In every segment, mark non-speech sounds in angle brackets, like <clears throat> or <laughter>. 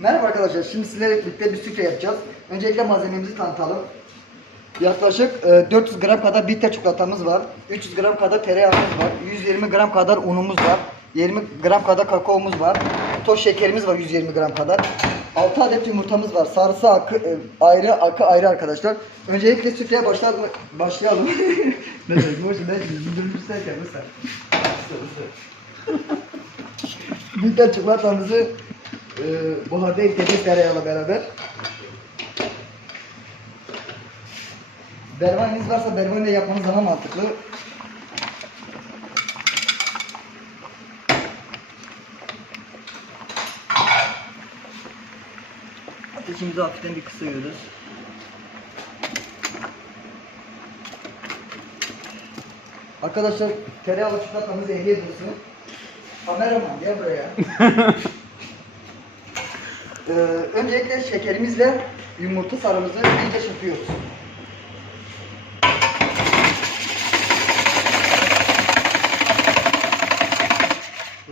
Merhaba arkadaşlar. Şimdi sizlerle birlikte bir sufle yapacağız. Öncelikle malzememizi tanıtalım. Yaklaşık e, 400 gram kadar bitter çikolatamız var. 300 gram kadar tereyağımız var. 120 gram kadar unumuz var. 20 gram kadar kakaomuz var. Toz şekerimiz var 120 gram kadar. 6 adet yumurtamız var. Sarısı akı, e, ayrı, akı ayrı arkadaşlar. Öncelikle sütleye başlayalım. başlayalım. <laughs> ne demek? Boş ver. Bildirim derken mesela. <laughs> Bitter çikolatamızı e, buharda ekleyeceğiz tereyağıyla beraber. Bervaniniz varsa bervanile yapmanız daha mantıklı. Ateşimizi hafiften bir kısıyoruz. Arkadaşlar tereyağlı çikolatamızı ehliye dursun. Kameraman gel buraya. <laughs> Ee, öncelikle şekerimizle yumurta sarımızı iyice çırpıyoruz.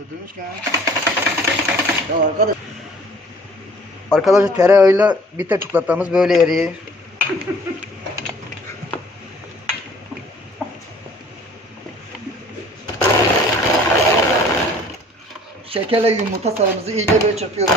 Durmuşken. Ya arkadaş. Arkadaşlar tereyağıyla bitter çikolatamız böyle eriyor. Şekerle yumurta sarımızı iyice böyle çırpıyoruz.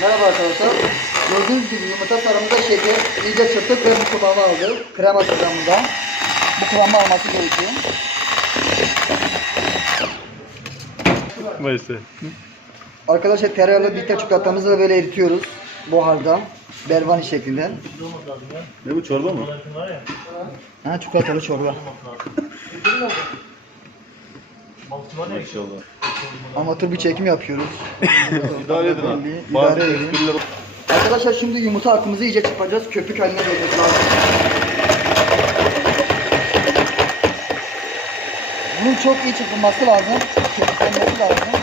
Merhaba arkadaşlar. Gördüğünüz gibi yumurta sarımızda şeker iyice çırptık ve bu kıvamı aldı. Krema sıcağında. Bu kıvamı alması gerekiyor. Neyse. Arkadaşlar tereyağlı bitter çikolatamızı da böyle eritiyoruz. Buharda. Bervani şeklinde. Ne bu çorba mı? Ha çikolatalı çorba. Maşallah. Amatör bir çekim yapıyoruz. İdare edin abi. İdare edin. Arkadaşlar şimdi yumurta akımızı iyice çırpacağız. Köpük haline gelmesi lazım. Bunun çok iyi çırpılması lazım. Köpüklenmesi lazım.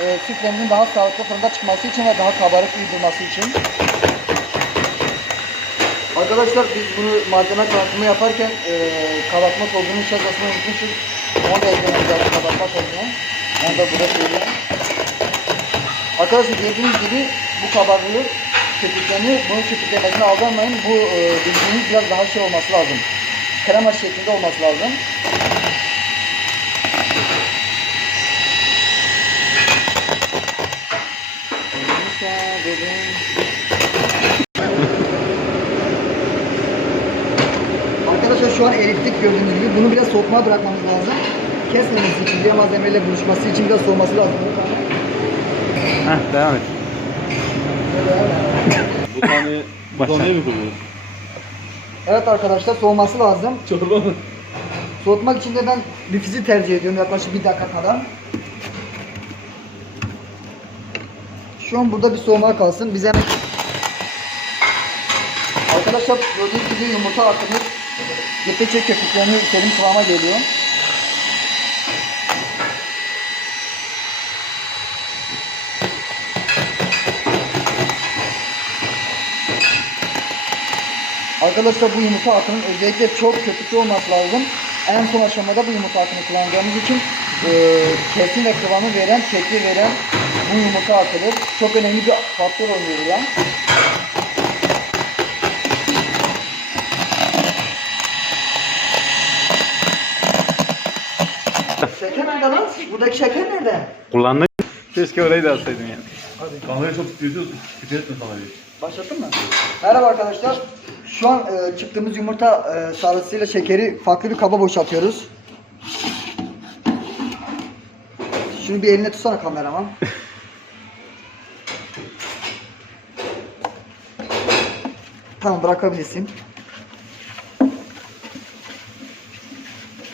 Ee, sütlerimizin daha sağlıklı fırında çıkması için ve daha kabarık iyi durması için. Arkadaşlar biz bunu malzeme tanıtımı yaparken e, kabartma tozunun şakasını unutmuşuz. Onu da eklememiz lazım kabartma tozunu. Onu da burada söyleyeyim. Arkadaşlar gördüğünüz gibi bu kabarlığı köpüklerini, bunun köpüklemesine aldanmayın. Bu e, bildiğiniz biraz daha şey olması lazım. Krema şeklinde olması lazım. Arkadaşlar şu an erittik gördüğünüz gibi. Bunu biraz soğutmaya bırakmamız lazım. Kesmemesi için, diğer malzemeyle buluşması için biraz soğuması lazım. Heh devam et. Bu tane bu taneye mi koyuyoruz? Evet arkadaşlar soğuması lazım. Çorba mı? Soğutmak için de ben difüzü tercih ediyorum yaklaşık bir dakika kadar. Şu an burada bir soğumaya kalsın. Biz hemen... Arkadaşlar gördüğünüz gibi yumurta akımı gittikçe köpükleniyor, serin kıvama geliyor. Arkadaşlar bu yumurta akının özellikle çok köpüklü olması lazım. En son aşamada bu yumurta akını kullanacağımız için e, kesin ve kıvamı veren, şekli veren bu yumurta akıdır. Çok önemli bir faktör oynuyor ya. Şeker nerede lan? Buradaki şeker nerede? Kullandın. Keşke orayı da alsaydın yani. Hadi. Kamerayı çok tutuyorsun. Tüketme kamerayı. Başlattın mı? Merhaba arkadaşlar. Şu an e, çıktığımız yumurta e, sarısıyla şekeri farklı bir kaba boşaltıyoruz. Şunu bir eline tutsana kameraman. <laughs> tamam bırakabilirsin.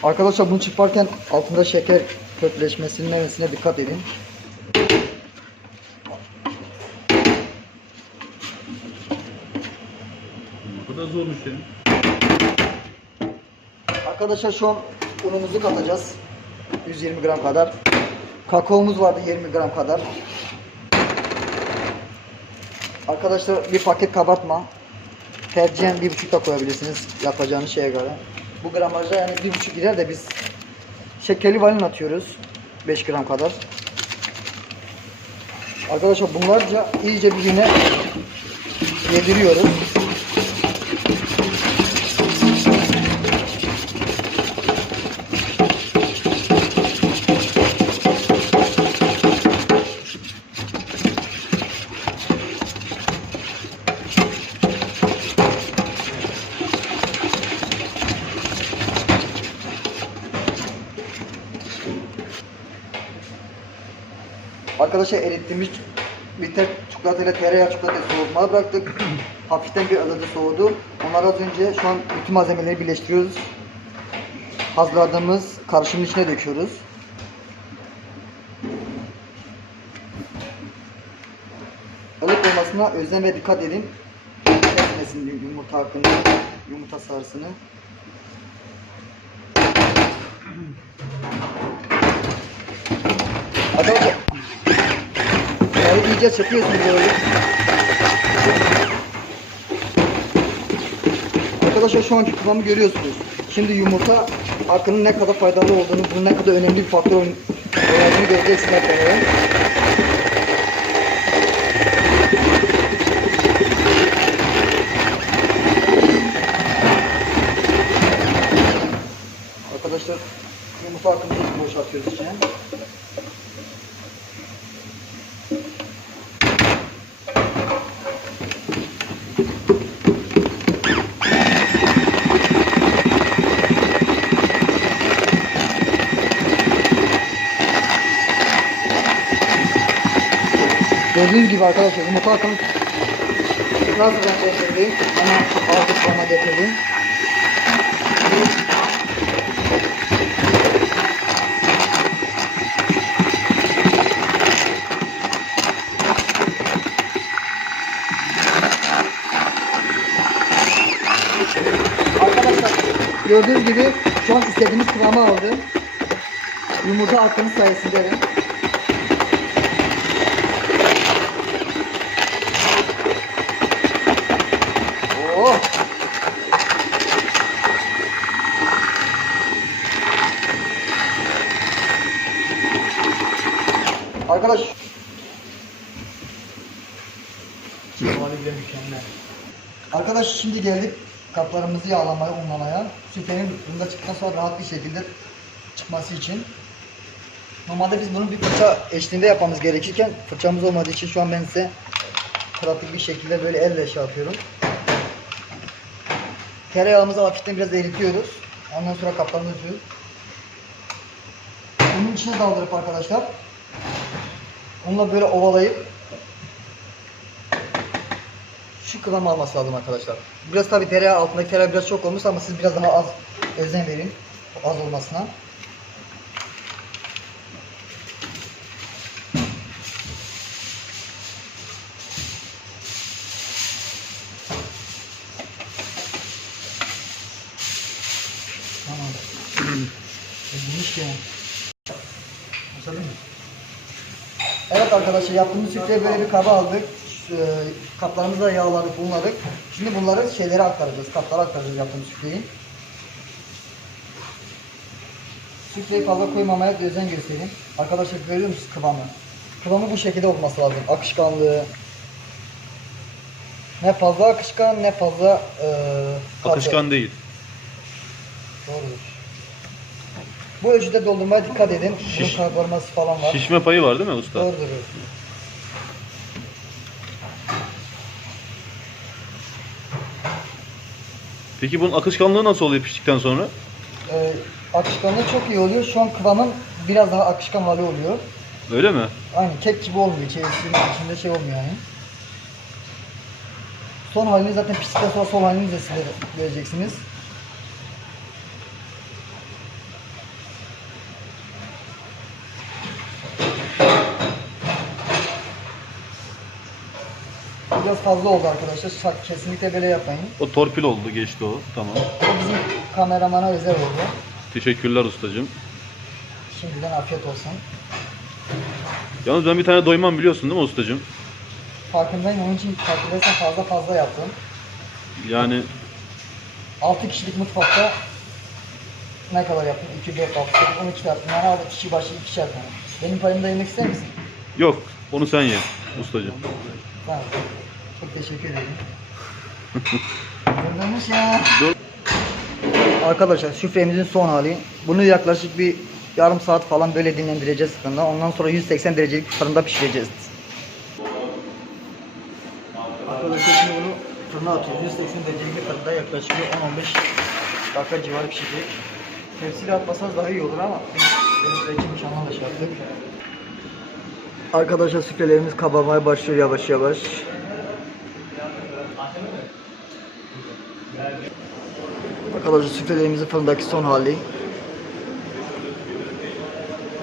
Arkadaşlar bunu çırparken altında şeker köpleşmesinin nemesine dikkat edin. Kadar zormuş yani. Arkadaşlar şu an unumuzu katacağız. 120 gram kadar. Kakaomuz vardı 20 gram kadar. Arkadaşlar bir paket kabartma. Tercihen bir buçuk da koyabilirsiniz yapacağınız şeye göre. Bu gramajda yani bir buçuk gider de biz şekerli vanilin atıyoruz. 5 gram kadar. Arkadaşlar bunlarca iyice birbirine yediriyoruz. Arkadaşlar erittiğimiz bitter çikolata ile tereyağı çikolatayı soğutmaya bıraktık. <clears throat> Hafiften bir arada soğudu. Onları az önce şu an bütün malzemeleri birleştiriyoruz. Hazırladığımız karışımın içine döküyoruz. Ilık olmasına özen ve dikkat edin. Kesmesin yumurta hakkında, yumurta sarısını. <clears throat> Arkadaşlar Yağı iyice çekiyorsunuz böyle. Arkadaşlar şu anki kıvamı görüyorsunuz. Şimdi yumurta akının ne kadar faydalı olduğunu, bunun ne kadar önemli bir faktör olduğunu göreceksiniz arkadaşlar. Arkadaşlar yumurta akımızı boşaltıyoruz içine. Gördüğünüz gibi arkadaşlar yumurta akımı nasıl renklendirdim? Hemen altı kıvama getirdim. Arkadaşlar gördüğünüz gibi şu an istediğimiz kıvamı aldı. Yumurta akımı sayesinde. Oo. Arkadaş. Arkadaş şimdi geldik kaplarımızı yağlamaya, unlamaya. Sütenin bunda çıktıktan sonra rahat bir şekilde çıkması için. Normalde biz bunu bir fırça eşliğinde yapmamız gerekirken fırçamız olmadığı için şu an ben size pratik bir şekilde böyle elle şey yapıyorum. Tereyağımızı hafiften biraz eritiyoruz. Ondan sonra kaplarını düzüyoruz. Bunun içine daldırıp arkadaşlar onunla böyle ovalayıp şu kıvam alması lazım arkadaşlar. Biraz tabi tereyağı altındaki tereyağı biraz çok olmuş ama siz biraz daha az özen verin. Az olmasına. Mı? Evet arkadaşlar yaptığımız sütleri böyle bir kaba aldık. Ee, kaplarımızı da yağladık, unladık. Şimdi bunları şeylere aktaracağız, kaplara aktaracağız yaptığımız sütleri. Sütleri fazla koymamaya özen gösterin. Arkadaşlar görüyor musunuz kıvamı? Kıvamı bu şekilde olması lazım. Akışkanlığı. Ne fazla akışkan ne fazla e, katı. Akışkan değil. Doğrudur. Bu ölçüde doldurmaya dikkat edin. Bunun Şiş- kaybolması falan var. Şişme payı var değil mi usta? Doğrudur. Peki bunun akışkanlığı nasıl oluyor piştikten sonra? Ee, akışkanlığı çok iyi oluyor. Şu an kıvamın biraz daha akışkan hali oluyor. Öyle mi? Aynı kek gibi olmuyor. İçerisinde içinde şey olmuyor yani. Son halini zaten piştikten sonra son halini de size göreceksiniz. Biraz fazla oldu arkadaşlar. Şak- Kesinlikle böyle yapmayın. O torpil oldu geçti o. Tamam. Bu bizim kameramana özel oldu. Teşekkürler ustacığım. Şimdiden afiyet olsun. Yalnız ben bir tane doymam biliyorsun değil mi ustacığım? Farkındayım onun için farkındaysan fazla fazla yaptım. Yani 6 kişilik mutfakta ne kadar yaptım? 2, 4, 6, 8, 12 yaptım. Yani aldı kişi başı ikişer tane. Benim payımda yemek ister misin? yok. Onu sen ye ustacığım. Tamam. Çok teşekkür ederim. Gördünüz ya. Arkadaşlar süfremizin son hali. Bunu yaklaşık bir yarım saat falan böyle dinlendireceğiz fırında. Ondan sonra 180 derecelik fırında pişireceğiz. Arkadaşlar şimdi bunu fırına atıyoruz. 180 derecelik fırında yaklaşık bir 10-15 dakika civarı pişecek. Tepsiyle atmasanız daha iyi olur ama biz için nişanla da. Arkadaşlar süfrelerimiz kabarmaya başlıyor yavaş yavaş. Arkadaşlar süfrelerimizin fırındaki son hali.